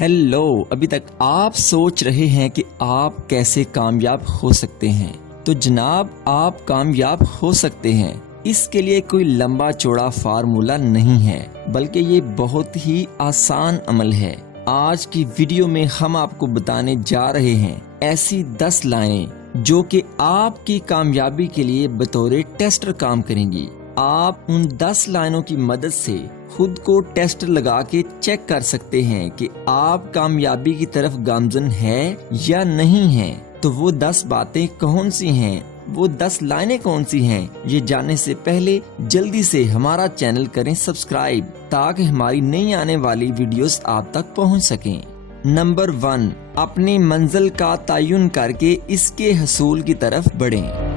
Hello, अभी तक आप सोच रहे हैं कि आप कैसे कामयाब हो सकते हैं। तो जनाब, आप कामयाब हो सकते हैं। इसके लिए कोई लंबा चौड़ा फार्मूला नहीं है, बल्कि ये बहुत ही आसान अमल है। आज की वीडियो में हम आपको बताने जा रहे हैं ऐसी 10 लाइनें जो कि आपकी कामयाबी के लिए बतौर टेस्टर काम करेंगी। आप उन 10 लाइनों की मदद से खुद को टेस्ट लगा के चेक कर सकते हैं कि आप कामयाबी की तरफ गामजन है या नहीं है। तो वो 10 बातें कौन सी हैं, वो 10 लाइनें कौन सी हैं, ये जानने से पहले जल्दी से हमारा चैनल करें सब्सक्राइब, ताकि हमारी नई आने वाली वीडियोस आप तक पहुंच सकें। नंबर 1, अपनी मंजिल का तयन करके इसके हसूल की तरफ बढ़ें।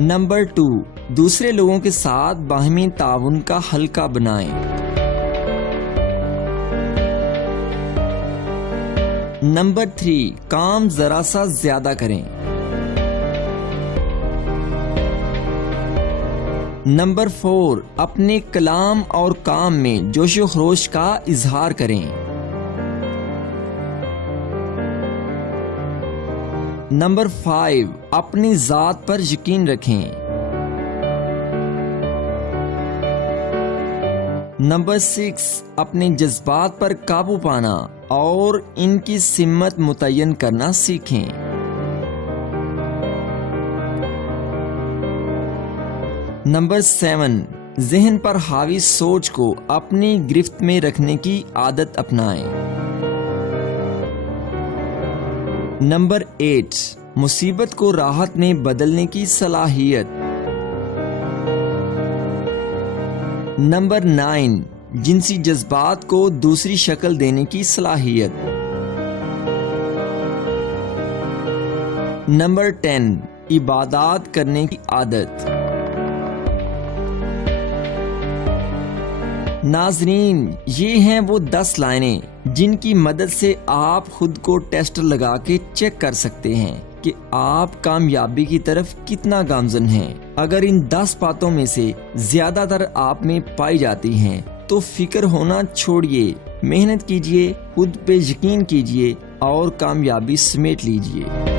नंबर 2, दूसरे लोगों के साथ बाहमी ताउन का हल्का बनाएं। नंबर 3, काम जरा सा ज्यादा करें। नंबर 4, अपने कलाम और काम में जोशो खरोश का इजहार करें। नंबर 5, अपनी जात पर यकीन रखें। नंबर 6, अपने जज्बात पर काबू पाना और इनकी सिमत मुतय्यन करना सीखें। नंबर 7, ज़हन पर हावी सोच को अपनी गिरफ्त में रखने की आदत अपनाएं। नंबर 8, मुसीबत को राहत में बदलने की सलाहियत। नंबर 9, जिनसी जज्बात को दूसरी शक्ल देने की सलाहियत। नंबर 10, इबादत करने की आदत। नाजरीन, ये हैं वो 10 लाइनें जिनकी मदद से आप खुद को टेस्ट लगा के चेक कर सकते हैं कि आप कामयाबी की तरफ कितना गामजन हैं। अगर इन 10 बातों में से ज्यादातर आप में पाई जाती हैं तो फिक्र होना छोड़िए, मेहनत कीजिए, खुद पे यकीन कीजिए और कामयाबी समेट लीजिए।